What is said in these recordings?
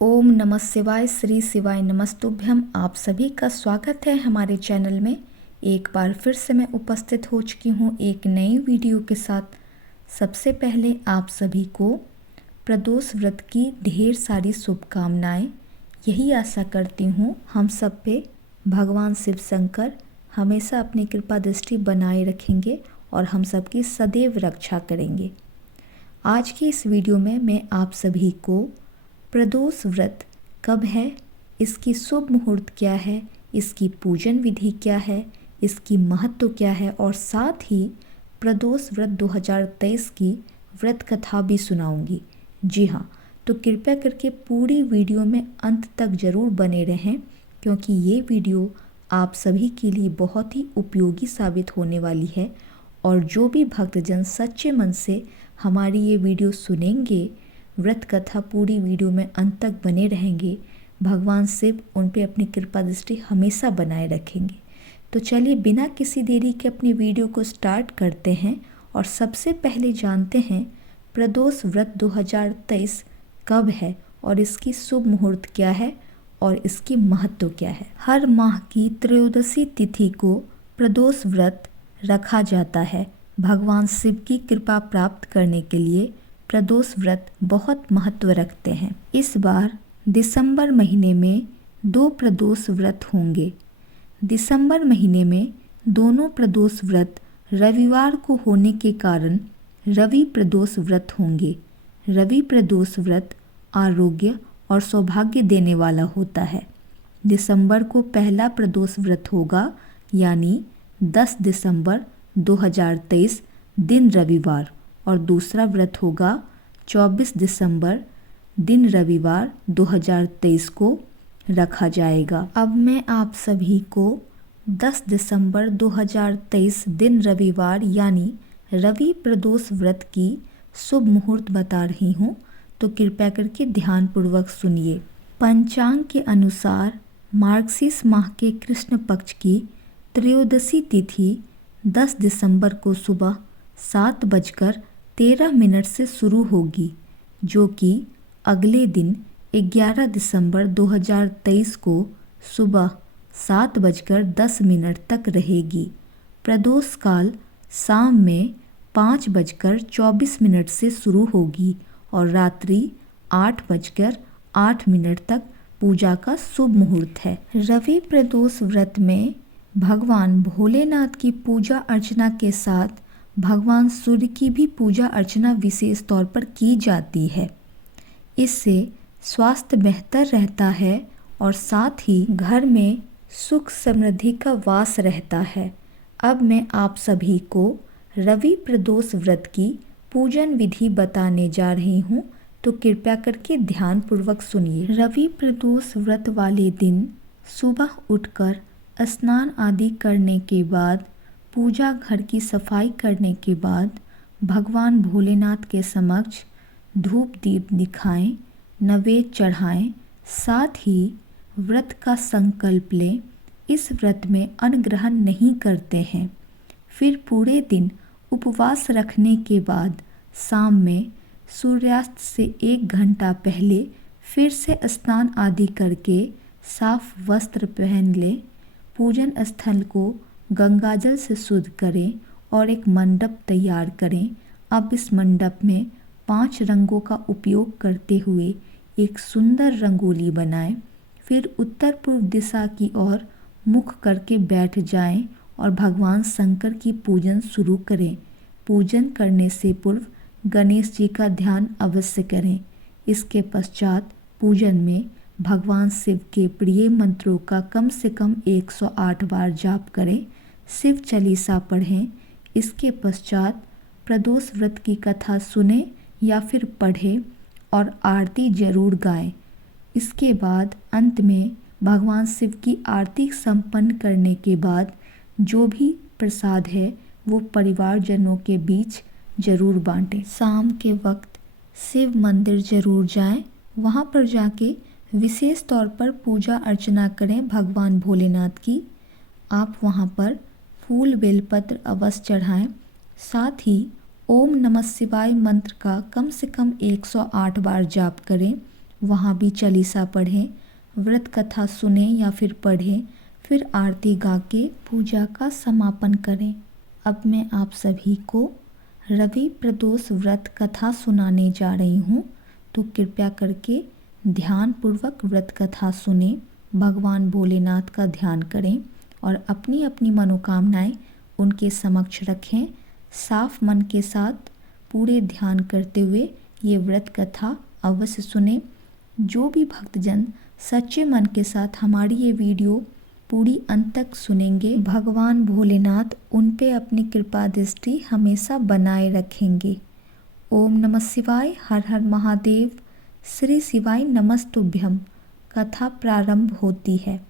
ओम नमः शिवाय, श्री शिवाय नमस्तुभ्यम। आप सभी का स्वागत है हमारे चैनल में। एक बार फिर से मैं उपस्थित हो चुकी हूँ एक नई वीडियो के साथ। सबसे पहले आप सभी को प्रदोष व्रत की ढेर सारी शुभकामनाएं। यही आशा करती हूँ हम सब पे भगवान शिव शंकर हमेशा अपनी कृपा दृष्टि बनाए रखेंगे और हम सब की सदैव रक्षा करेंगे। आज की इस वीडियो में मैं आप सभी को प्रदोष व्रत कब है, इसकी शुभ मुहूर्त क्या है, इसकी पूजन विधि क्या है, इसकी महत्व क्या है और साथ ही प्रदोष व्रत 2023 की व्रत कथा भी सुनाऊंगी। जी हाँ, तो कृपया करके पूरी वीडियो में अंत तक ज़रूर बने रहें, क्योंकि ये वीडियो आप सभी के लिए बहुत ही उपयोगी साबित होने वाली है। और जो भी भक्तजन सच्चे मन से हमारी ये वीडियो सुनेंगे, व्रत कथा पूरी वीडियो में अंत तक बने रहेंगे, भगवान शिव उन पे अपनी कृपा दृष्टि हमेशा बनाए रखेंगे। तो चलिए बिना किसी देरी के अपनी वीडियो को स्टार्ट करते हैं और सबसे पहले जानते हैं प्रदोष व्रत 2023 कब है और इसकी शुभ मुहूर्त क्या है और इसकी महत्व क्या है। हर माह की त्रयोदशी तिथि को प्रदोष व्रत रखा जाता है। भगवान शिव की कृपा प्राप्त करने के लिए प्रदोष व्रत बहुत महत्व रखते हैं। इस बार दिसंबर महीने में 2 प्रदोष व्रत होंगे। दिसंबर महीने में दोनों प्रदोष व्रत रविवार को होने के कारण रवि प्रदोष व्रत होंगे। रवि प्रदोष व्रत आरोग्य और सौभाग्य देने वाला होता है। दिसंबर को पहला प्रदोष व्रत होगा, यानी 10 दिसंबर 2023 दिन रविवार, और दूसरा व्रत होगा 24 दिसंबर दिन रविवार 2023 को रखा जाएगा। अब मैं आप सभी को 10 दिसंबर 2023 दिन रविवार यानी रवि प्रदोष व्रत की शुभ मुहूर्त बता रही हूँ, तो कृपया करके ध्यानपूर्वक सुनिए। पंचांग के अनुसार मार्गशीर्ष माह के कृष्ण पक्ष की त्रयोदशी तिथि 10 दिसंबर को सुबह 7:13 से शुरू होगी, जो कि अगले दिन 11 दिसंबर 2023 को सुबह 7:10 तक रहेगी। प्रदोष काल शाम में 5:24 से शुरू होगी और रात्रि 8:08 तक पूजा का शुभ मुहूर्त है। रवि प्रदोष व्रत में भगवान भोलेनाथ की पूजा अर्चना के साथ भगवान सूर्य की भी पूजा अर्चना विशेष तौर पर की जाती है। इससे स्वास्थ्य बेहतर रहता है और साथ ही घर में सुख समृद्धि का वास रहता है। अब मैं आप सभी को रवि प्रदोष व्रत की पूजन विधि बताने जा रही हूँ, तो कृपया करके ध्यानपूर्वक सुनिए। रवि प्रदोष व्रत वाले दिन सुबह उठकर स्नान आदि करने के बाद, पूजा घर की सफाई करने के बाद भगवान भोलेनाथ के समक्ष धूप दीप दिखाएं, नैवेद्य चढ़ाएं, साथ ही व्रत का संकल्प लें। इस व्रत में अन्न ग्रहण नहीं करते हैं। फिर पूरे दिन उपवास रखने के बाद शाम में सूर्यास्त से 1 घंटा पहले फिर से स्नान आदि करके साफ वस्त्र पहन लें। पूजन स्थल को गंगाजल से शुद्ध करें और एक मंडप तैयार करें। अब इस मंडप में 5 रंगों का उपयोग करते हुए एक सुंदर रंगोली बनाएं। फिर उत्तर पूर्व दिशा की ओर मुख करके बैठ जाएं और भगवान शंकर की पूजन शुरू करें। पूजन करने से पूर्व गणेश जी का ध्यान अवश्य करें। इसके पश्चात पूजन में भगवान शिव के प्रिय मंत्रों का कम से कम 108 बार जाप करें। शिव चालीसा पढ़ें। इसके पश्चात प्रदोष व्रत की कथा सुने या फिर पढ़ें और आरती जरूर गाएं। इसके बाद अंत में भगवान शिव की आरती संपन्न करने के बाद जो भी प्रसाद है वो परिवारजनों के बीच जरूर बांटें। शाम के वक्त शिव मंदिर जरूर जाएं। वहाँ पर जाके विशेष तौर पर पूजा अर्चना करें भगवान भोलेनाथ की। आप वहाँ पर फूल बेलपत्र अवश्य चढ़ाएं। साथ ही ओम नमः शिवाय मंत्र का कम से कम 108 बार जाप करें। वहाँ भी चालीसा पढ़ें, व्रत कथा सुने या फिर पढ़ें, फिर आरती गा के पूजा का समापन करें। अब मैं आप सभी को रवि प्रदोष व्रत कथा सुनाने जा रही हूँ, तो कृपया करके ध्यानपूर्वक व्रत कथा सुने, भगवान भोलेनाथ का ध्यान करें और अपनी अपनी मनोकामनाएं उनके समक्ष रखें। साफ मन के साथ पूरे ध्यान करते हुए ये व्रत कथा अवश्य सुने। जो भी भक्तजन सच्चे मन के साथ हमारी ये वीडियो पूरी अंत तक सुनेंगे, भगवान भोलेनाथ उन पे अपनी कृपा दृष्टि हमेशा बनाए रखेंगे। ओम नमः शिवाय, हर हर महादेव, श्री शिवाय नमस्तुभ्यम। कथा प्रारंभ होती है।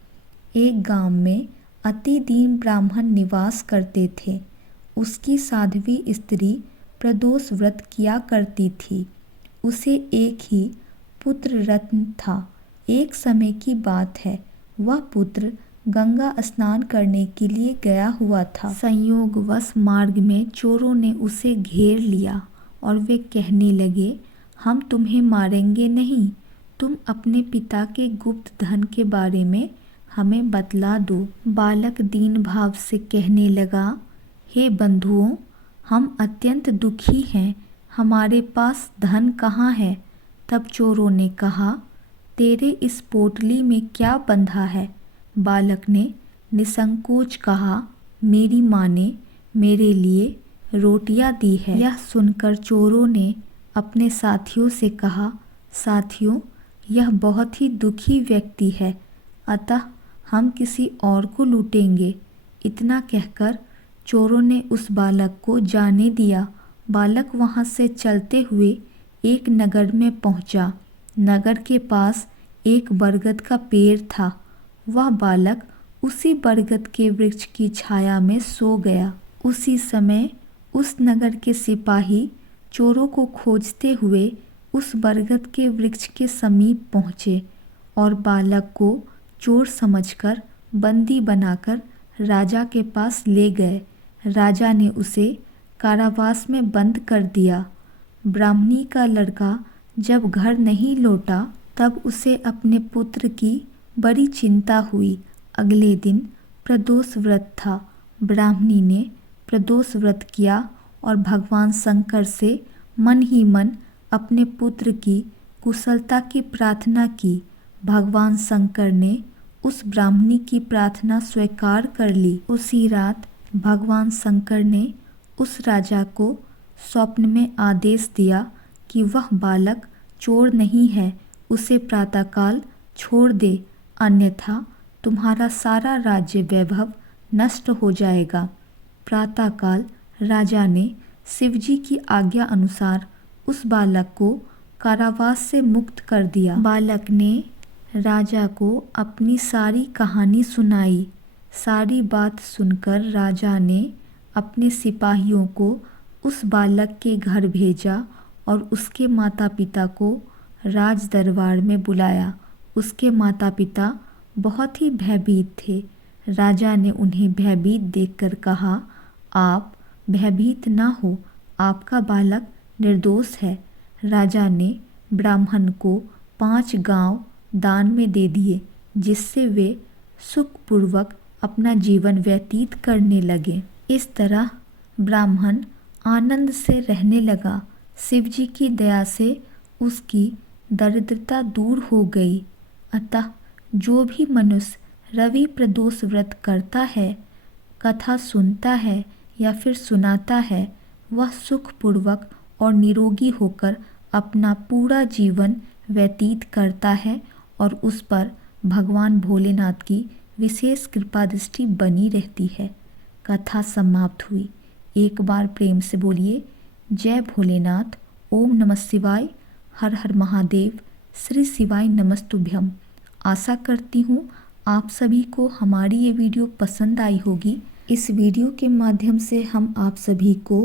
एक गांव में अति दीन ब्राह्मण निवास करते थे। उसकी साध्वी स्त्री प्रदोष व्रत किया करती थी। उसे एक ही पुत्र रत्न था। एक समय की बात है, वह पुत्र गंगा स्नान करने के लिए गया हुआ था। संयोगवश मार्ग में चोरों ने उसे घेर लिया और वे कहने लगे, हम तुम्हें मारेंगे नहीं, तुम अपने पिता के गुप्त धन के बारे में हमें बतला दो। बालक दीन भाव से कहने लगा, हे बंधुओं, हम अत्यंत दुखी हैं, हमारे पास धन कहाँ है। तब चोरों ने कहा, तेरे इस पोटली में क्या बंधा है। बालक ने निसंकोच कहा, मेरी माँ ने मेरे लिए रोटियां दी है। यह सुनकर चोरों ने अपने साथियों से कहा, साथियों, यह बहुत ही दुखी व्यक्ति है, अतः हम किसी और को लूटेंगे। इतना कहकर चोरों ने उस बालक को जाने दिया। बालक वहाँ से चलते हुए एक नगर में पहुँचा। नगर के पास एक बरगद का पेड़ था। वह बालक उसी बरगद के वृक्ष की छाया में सो गया। उसी समय उस नगर के सिपाही चोरों को खोजते हुए उस बरगद के वृक्ष के समीप पहुँचे और बालक को चोर समझकर बंदी बनाकर राजा के पास ले गए। राजा ने उसे कारावास में बंद कर दिया। ब्राह्मणी का लड़का जब घर नहीं लौटा तब उसे अपने पुत्र की बड़ी चिंता हुई। अगले दिन प्रदोष व्रत था। ब्राह्मणी ने प्रदोष व्रत किया और भगवान शंकर से मन ही मन अपने पुत्र की कुशलता की प्रार्थना की। भगवान शंकर ने उस ब्राह्मणी की प्रार्थना स्वीकार कर ली। उसी रात भगवान शंकर ने उस राजा को स्वप्न में आदेश दिया कि वह बालक चोर नहीं है, उसे प्रातःकाल छोड़ दे, अन्यथा तुम्हारा सारा राज्य वैभव नष्ट हो जाएगा। प्रातःकाल राजा ने शिवजी की आज्ञा अनुसार उस बालक को कारावास से मुक्त कर दिया। बालक ने राजा को अपनी सारी कहानी सुनाई। सारी बात सुनकर राजा ने अपने सिपाहियों को उस बालक के घर भेजा और उसके माता पिता को राज दरबार में बुलाया। उसके माता पिता बहुत ही भयभीत थे। राजा ने उन्हें भयभीत देखकर कहा, आप भयभीत ना हो, आपका बालक निर्दोष है। राजा ने ब्राह्मण को 5 गांव दान में दे दिए, जिससे वे सुखपूर्वक अपना जीवन व्यतीत करने लगे। इस तरह ब्राह्मण आनंद से रहने लगा। शिवजी की दया से उसकी दरिद्रता दूर हो गई। अतः जो भी मनुष्य रवि प्रदोष व्रत करता है, कथा सुनता है या फिर सुनाता है, वह सुखपूर्वक और निरोगी होकर अपना पूरा जीवन व्यतीत करता है और उस पर भगवान भोलेनाथ की विशेष कृपा दृष्टि बनी रहती है। कथा समाप्त हुई। एक बार प्रेम से बोलिए, जय भोलेनाथ, ओम नमः शिवाय, हर हर महादेव, श्री शिवाय नमस्तुभ्यम। आशा करती हूँ आप सभी को हमारी ये वीडियो पसंद आई होगी। इस वीडियो के माध्यम से हम आप सभी को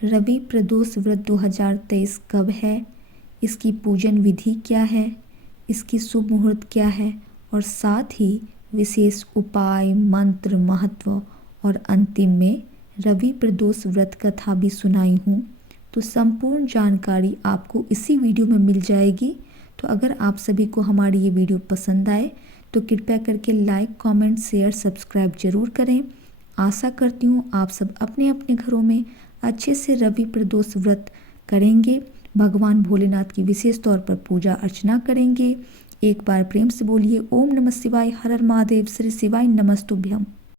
रवि प्रदोष व्रत 2023 कब है, इसकी पूजन विधि क्या है, इसकी शुभ मुहूर्त क्या है और साथ ही विशेष उपाय, मंत्र, महत्व और अंतिम में रवि प्रदोष व्रत कथा भी सुनाई हूँ। तो संपूर्ण जानकारी आपको इसी वीडियो में मिल जाएगी। तो अगर आप सभी को हमारी ये वीडियो पसंद आए तो कृपया करके लाइक, कमेंट, शेयर, सब्सक्राइब जरूर करें। आशा करती हूँ आप सब अपने अपने घरों में अच्छे से रवि प्रदोष व्रत करेंगे, भगवान भोलेनाथ की विशेष तौर पर पूजा अर्चना करेंगे। एक बार प्रेम से बोलिए ओम नमः शिवाय, हर हर महादेव, श्री शिवाय नमस्तुभ्यम।